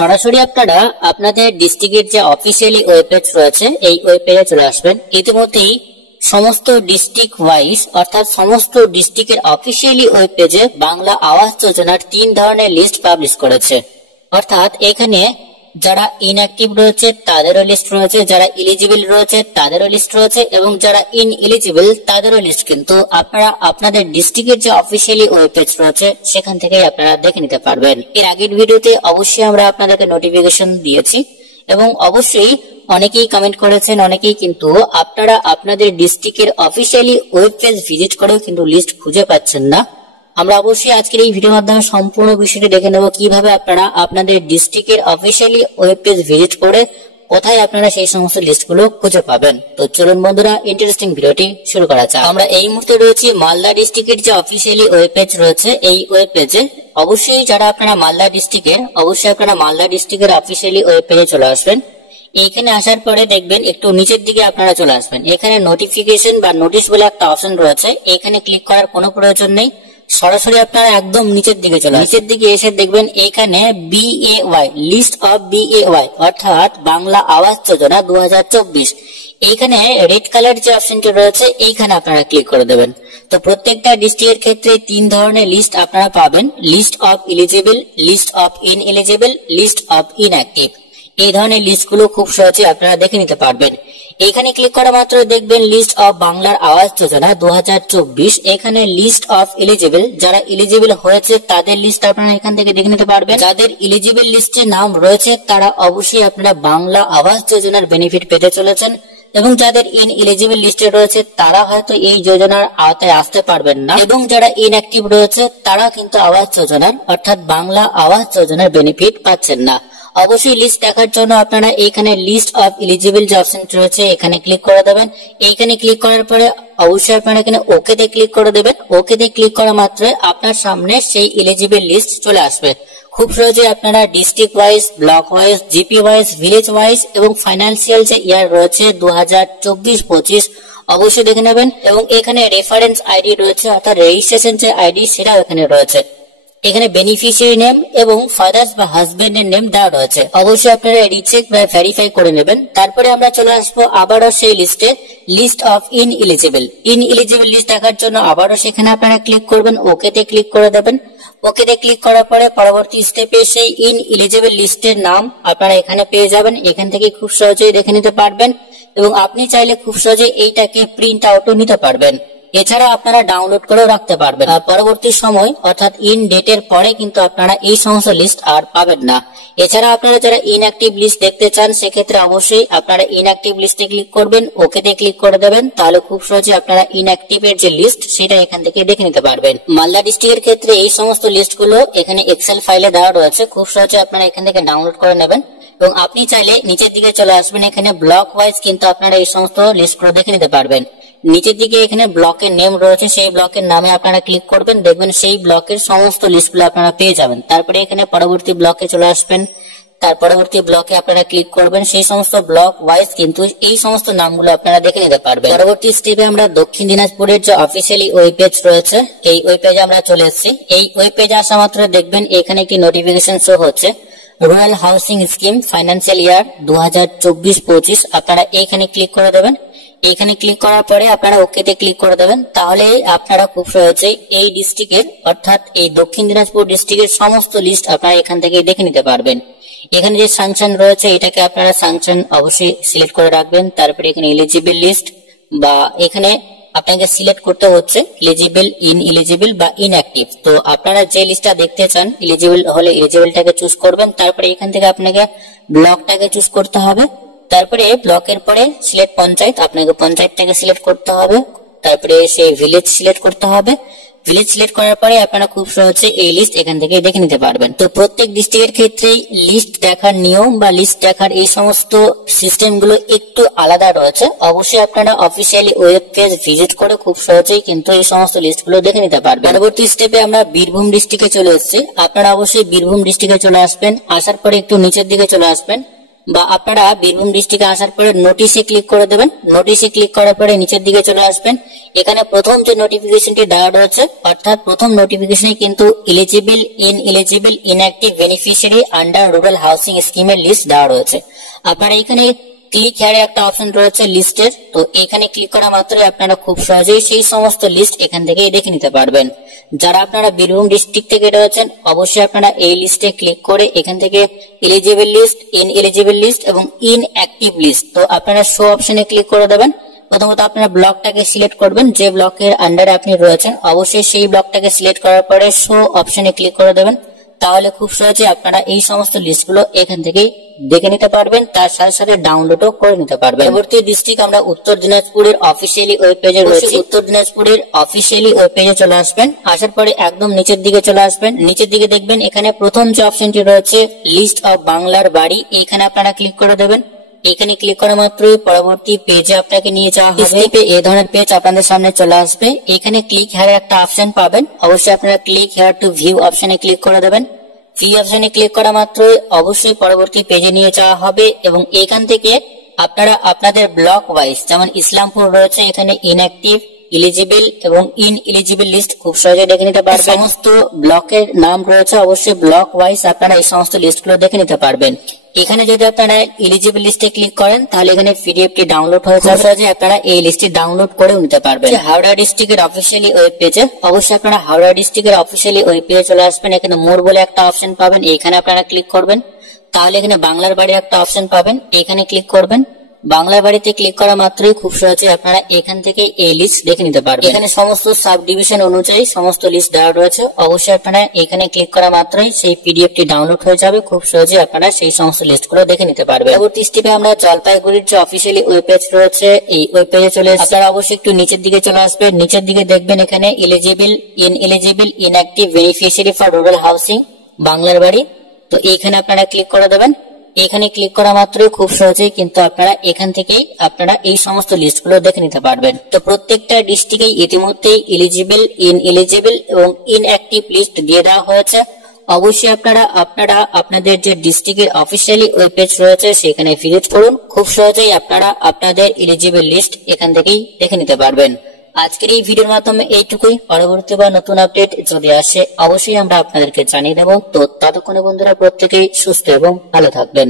সরাসরি আপনারা আপনাদের ডিস্ট্রিক্টের যে অফিসিয়ালি ওয়েব পেজ রয়েছে এই ওয়েব পেজে চলে আসবেন। ইতিমধ্যেই সমস্ত ডিস্ট্রিক্ট ওয়াইজ অর্থাৎ সমস্ত ডিস্ট্রিক্টের অফিসিয়ালি ওয়েব পেজে বাংলা আবাস যোজনার 3 ধরনের লিস্ট পাবলিশ করেছে। অর্থাৎ এখানে যারা ইনঅ্যাক্টিভ রয়েছে তাদেরও লিস্ট রয়েছে, যারা এলিজিবল রয়েছে তাদেরও লিস্ট রয়েছে এবং যারা ইনএলিজিবল তাদেরও লিস্ট কিন্তু আপনারা আপনাদের ডিস্ট্রিক্টের যে অফিসিয়ালি ওয়েব পেজ রয়েছে সেখান থেকে আপনারা দেখে নিতে পারবেন। এর আগের ভিডিওতে অবশ্যই আমরা আপনাদেরকে নোটিফিকেশন দিয়েছি এবং অবশ্যই অনেকেই কমেন্ট করেছেন, অনেকেই কিন্তু আপনারা আপনাদের ডিস্ট্রিক্টের অফিসিয়ালি ওয়েব পেজ ভিজিট করেও কিন্তু লিস্ট খুঁজে পাচ্ছেন না। আমরা অবশ্যই আজকের এই ভিডিওর মাধ্যমে সম্পূর্ণ বিষয়টি দেখে নেব কিভাবে আপনারা আপনাদের ডিস্ট্রিক্টের অফিসিয়ালি ওয়েব পেজ ভিজিট করে কোথায় আপনারা সেই সমস্ত লিস্টগুলো খুঁজে পাবেন। তো চলুন বন্ধুরা ইন্টারেস্টিং ভিডিওটি শুরু করা যাক। আমরা এই মুহূর্তে রয়েছি মালদা ডিস্ট্রিক্টের যে অফিসিয়ালি ওয়েব পেজ রয়েছে এই ওয়েব পেজে। অবশ্যই যারা আপনারা মালদা ডিস্ট্রিক্টের অবশ্যই আপনারা মালদা ডিস্ট্রিক্টের অফিসিয়ালি ওয়েব পেজে চলে আসবেন। এইখানে আসার পরে দেখবেন একটু নিচের দিকে আপনারা চলে আসবেন। এখানে নোটিফিকেশন বা নোটিশ বলে একটা অপশন রয়েছে, এখানে ক্লিক করার কোনো প্রয়োজন নেই। সরাসরি আপনারা একদম নিচের দিকে চলে নিচের দিকে এসে দেখবেন এখানে BAY লিস্ট অফ BAY অর্থাৎ বাংলা আবাস যোজনা 2024 এইখানে রেড কালার যে অপশনটি রয়েছে এইখানে আপনারা ক্লিক করে দেবেন। তো প্রত্যেকটা ডিস্ট্রিক্টের ক্ষেত্রে 3 ধরনের লিস্ট আপনারা পাবেন, list of eligible, list of ineligible, list of inactive. এই ধরনের লিস্টগুলো খুব সহজে আপনারা দেখে নিতে পারবেন। এখানে ক্লিক করা মাত্র দেখবেন লিস্ট অফ বাংলার আবাস যোজনা 2024। এখানে লিস্ট অফ এলিজিবল, যারা এলিজিবল হয়েছে তাদের লিস্ট আপনারা এখান থেকে দেখে নিতে পারবেন। যাদের এলিজিবল লিস্টে নাম রয়েছে তারা অবশ্যই আপনারা বাংলা আবাস যোজনার বেনিফিট পেতে চলেছেন এবং যাদের ইনএলিজিবল লিস্টে রয়েছে তারা হয়তো এই যোজনার আওতায় আসতে পারবেন না এবং যারা ইনঅ্যাক্টিভ রয়েছে তারা কিন্তু আবাস যোজনার অর্থাৎ বাংলা আবাস যোজনার বেনিফিট পাচ্ছেন না। অবশ্যই লিস্ট দেখার জন্য আপনারা এইখানে লিস্ট অফ এলিজিবল যে অপশন রয়েছে এখানে ক্লিক করে দেবেন। এইখানে ক্লিক করার পরে অবশ্যই আপনারা এখানে ওকে তে ক্লিক করে দেবেন। ওকে তে ক্লিক করা মাত্র আপনার সামনে সেই এলিজিবল লিস্ট চলে আসবে। খুব সহজে আপনারা district wise, block wise, GP wise, village wise এবং ফাইন্যান্সিয়াল যে ইয়ার রয়েছে 2024-25 অবশ্যই দেখে নেবেন এবং এখানে রেফারেন্স আইডি রয়েছে অর্থাৎ রেজিস্ট্রেশন যে আইডি সেটাও এখানে রয়েছে। এখানে বেনিফিশিয়ারি নেম এবং ফাদার্স বা হাজবেন্ডের নেম দেওয়া রয়েছে। অবশ্যই আপনারা রিচেক বা ভেরিফাই করে নেবেন। তারপরে আমরা চলে আসবো আবারও সেই লিস্টে list of ineligible. Ineligible list দেখার জন্য আবারও সেখানে আপনারা ক্লিক করবেন, ওকে তে ক্লিক করে দেবেন। ওকে তে ক্লিক করার পরে পরবর্তী স্টেপে সেই ইনএলিজিবল লিস্টের নাম আপনারা এখানে পেয়ে যাবেন। এখান থেকে খুব সহজেই দেখে নিতে পারবেন এবং আপনি চাইলে খুব সহজেই এইটাকে প্রিন্ট আউটও নিতে পারবেন। এছাড়া আপনারা ডাউনলোড করেও রাখতে পারবেন। পরবর্তী সময় অর্থাৎ ইন ডেটের পরে কিন্তু আপনারা এই সমস্ত লিস্ট আর পাবেন না। এছাড়া আপনারা যারা ইনঅ্যাক্টিভ লিস্ট দেখতে চান সেক্ষেত্রে অবশ্যই আপনারা ইনঅ্যাক্টিভ লিস্টে ক্লিক করবেন, ওকে তে ক্লিক করে দেবেন। তাহলে খুব সহজে আপনারা ইনঅ্যাক্টিভ এর যে লিস্ট সেটা এখান থেকে দেখে নিতে পারবেন। মালদা ডিস্ট্রিক্টের ক্ষেত্রে এই সমস্ত লিস্টগুলো এখানে এক্সেল ফাইলে দেওয়া রয়েছে, খুব সহজে আপনারা এখান থেকে ডাউনলোড করে নেবেন এবং আপনি চাইলে নিচের দিকে চলে আসবেন। এখানে ব্লক ওয়াইজ কিন্তু আপনারা এই সমস্ত লিস্টগুলো দেখে নিতে পারবেন। নিচের দিকে এখানে ব্লকের নেম রয়েছে, সেই ব্লকের নামে আপনারা ক্লিক করবেন, দেখবেন সেই ব্লকের সমস্ত লিস্টগুলো আপনারা পেয়ে যাবেন। তারপরে এখানে পরবর্তী ব্লকে চলে আসবেন, তার পরবর্তী ব্লকে আপনারা ক্লিক করবেন। সেই সমস্ত ব্লক ওয়াইজ কিন্তু এই সমস্ত নামগুলো আপনারা দেখে নিতে পারবেন। পরবর্তী স্টেপে আমরা দক্ষিণ দিনাজপুরের যে অফিসিয়ালি ওয়েব পেজ রয়েছে এই ওয়েব পেজে আমরা চলে এসেছি। এই ওয়েব পেজে আসা মাত্র দেখবেন এখানে একটি নোটিফিকেশন শো হচ্ছে, rural housing scheme financial year 2024-25। আপনারা এইখানে ক্লিক করে দেবেন। এইখানে ক্লিক করার পরে আপনারা ওকে তে ক্লিক করে দেবেন। তাহলে আপনারা খুব সহজেই এই ডিস্ট্রিক্টের অর্থাৎ এই দক্ষিণ দিনাজপুর ডিস্ট্রিক্টের সমস্ত লিস্ট আপনারা এখান থেকে দেখে নিতে পারবেন। এখানে যে সাংশন রয়েছে এটাকে আপনারা সাংশন অবশ্যই সিলেক্ট করে রাখবেন। তারপরে এখানে এলিজিবল লিস্ট বা এখানে আপনাকে সিলেক্ট করতে হচ্ছে এলিজিবল, ইনএলিজিবল বা ইনঅ্যাক্টিভ। তো আপনারা যে লিস্টটা দেখতে চান এলিজিবল হলে এলিজিবলটাকে চুজ করবেন। তারপরে এখান থেকে আপনাকে ব্লকটাকে চুজ করতে হবে। তারপরে ব্লকের পরে সিলেক্ট পঞ্চায়েত, আপনাকে পঞ্চায়েতটাকে সিলেক্ট করতে হবে। তারপরে সেই ভিলেজ সিলেক্ট করতে হবে। ভিলেজ সিলেক্ট করার পরে আপনারা খুব সহজে এই লিস্ট এখান থেকে দেখে নিতে পারবেন। তো প্রত্যেক ডিস্ট্রিক্টের ক্ষেত্রেই লিস্ট দেখার নিয়ম বা লিস্ট দেখার এই সমস্ত সিস্টেমগুলো একটু আলাদা রয়েছে। অবশ্যই আপনারা অফিসিয়ালি ওয়েব পেজ ভিজিট করে খুব সহজেই কিন্তু এই সমস্ত লিস্টগুলো দেখে নিতে পারবেন। পরবর্তী স্টেপে আমরা বীরভূম ডিস্ট্রিক্টে চলে এসেছি। আপনারা অবশ্যই বীরভূম ডিস্ট্রিক্টে চলে আসবেন। আসার পরে একটু নিচের দিকে চলে আসবেন। বা আপনারা বীরভূম ডিস্ট্রিক্টে আসার পরে নোটিশে ক্লিক করে দেবেন। নোটিশে ক্লিক করার পরে নিচের দিকে চলে আসবেন। এখানে প্রথম যে নোটিফিকেশনটি দেওয়া রয়েছে অর্থাৎ প্রথম নোটিফিকেশনে কিন্তু eligible, ineligible, inactive beneficiary under rural housing স্কিমের লিস্ট দেওয়া রয়েছে। আপনারা এখানে ক্লিক হেয়ারে একটা অপশন রয়েছে লিস্টের, তো এখানে ক্লিক করা মাত্রই আপনারা খুব সহজেই সেই সমস্ত লিস্ট এখান থেকে দেখে নিতে পারবেন। যারা আপনারা বীরভূম ডিস্ট্রিক্ট থেকে রয়েছেন অবশ্যই আপনারা এই লিস্টে ক্লিক করে এখান থেকে এলিজিবল লিস্ট, ইনএলিজিবল লিস্ট এবং ইনঅ্যাক্টিভ লিস্ট, তো আপনারা শো অপশনে ক্লিক করে দেবেন। প্রথমত আপনারা ব্লকটাকে সিলেক্ট করবেন, যে ব্লকের আন্ডারে আপনি রয়েছেন অবশ্যই সেই ব্লকটাকে সিলেক্ট করার পরে শো অপশনে ক্লিক করে দেবেন। তাহলে খুব সহজে আপনারা এই সমস্ত লিস্টগুলো এখান থেকে দেখে নিতে পারবেন, তার সাথে সাথে ডাউনলোডও করে নিতে পারবেন। পরবর্তী ডিস্ট্রিক্ট আমরা উত্তর দিনাজপুরের অফিসিয়ালি ওয়েব পেজে রয়েছে। উত্তর দিনাজপুরের অফিসিয়ালি ওয়েব পেজে চলে আসবেন। আসার পরে একদম নিচের দিকে চলে আসবেন। নিচের দিকে দেখবেন এখানে প্রথম যে অপশনটি রয়েছে লিস্ট অফ বাংলার বাড়ি, এখানে আপনারা ক্লিক করে দেবেন। এখানে ক্লিক করা মাত্রই পরবর্তী পেজে আপনাকে নিয়ে যাওয়া হবে। এই ধরনের পেজ আপনাদের সামনে চলে আসবে। এখানে ক্লিক হেয়ারে একটা অপশন পাবেন, অবশ্যই আপনারা ক্লিক হেয়ার টু ভিউ অপশনে ক্লিক করে দেবেন। ভিউ অপশনে ক্লিক করা মাত্রই অবশ্যই পরবর্তী পেজে নিয়ে যাওয়া হবে এবং এখান থেকে আপনারা আপনাদের ব্লক ওয়াইজ, যেমন ইসলামপুর রয়েছে এখানে ইনঅ্যাক্টিভ, এলিজিবল এবং ইনএলিজিবল লিস্ট খুব সহজে দেখে নিতে পারবেন। সমস্ত ব্লকের নাম রয়েছে, অবশ্যই ব্লক ওয়াইজ আপনারা এই সমস্ত লিস্টগুলো দেখে নিতে পারবেন। এখানে যদি আপনারা এলিজিবল লিস্টে ক্লিক করেন তাহলে এখানে পিডিএফটি ডাউনলোড হয়ে যাবে, সহজে আপনারা এই লিস্টটি ডাউনলোড করে নিতে পারবেন। হাওড়া ডিস্ট্রিক্টের অফিসিয়ালি ওয়েব পেজে অবশ্যই আপনারা হাওড়া ডিস্ট্রিক্টের অফিসিয়ালি ওয়েব পেজে চলে আসবেন। এখানে মোর বলে একটা অপশন পাবেন, এখানে আপনারা ক্লিক করবেন। তাহলে এখানে বাংলার বাড়ির একটা অপশন পাবেন, এখানে ক্লিক করবেন। বাংলা বাড়িতে ক্লিক করা মাত্রই খুব সহজে আপনারা এখান থেকে এই লিস্ট দেখে নিতে পারবেন। এখানে সমস্ত সাব ডিভিশন অনুযায়ী সমস্ত লিস্ট দেওয়া রয়েছে, অবশ্যই আপনারা এখানে ক্লিক করা মাত্রই সেই পিডিএফটি ডাউনলোড হয়ে যাবে। খুব সহজে আপনারা সেই সমস্ত লিস্টগুলো দেখে নিতে পারবেন। পরবর্তী স্টেপে আমরা জলপাইগুড়ির যে অফিসিয়ালি ওয়েব পেজ রয়েছে এই ওয়েব পেজে চলে আসবে। আপনারা অবশ্যই একটু নিচের দিকে চলে আসবেন। নিচের দিকে দেখবেন এখানে eligible, ineligible, inactive beneficiary for rural housing বাংলার বাড়ি, তো এইখানে আপনারা ক্লিক করে দেবেন। এখানে ক্লিক করা মাত্রই খুব সহজেই কিন্তু আপনারা এখান থেকেই আপনারা এই সমস্ত লিস্টগুলো দেখে নিতে পারবেন। তো প্রত্যেকটা ডিস্ট্রিক্টে ইতিমধ্যেই এলিজিবল, ইনএলিজিবল এবং ইনঅ্যাক্টিভ লিস্ট দিয়ে দেওয়া হয়েছে। অবশ্যই আপনারা আপনাদের যে ডিস্ট্রিক্টের অফিসিয়ালি ওয়েব পেজ রয়েছে সেখানে ভিজিট করুন, খুব সহজেই আপনারা আপনাদের এলিজিবল লিস্ট এখান থেকেই দেখে নিতে পারবেন। আজকের এই ভিডিওর মাধ্যমে এইটুকুই। পরবর্তী বা নতুন আপডেট যদি আসে অবশ্যই আমরা আপনাদেরকে জানিয়ে দেব। তো ততক্ষণে বন্ধুরা প্রত্যেকেই সুস্থ এবং ভালো থাকবেন।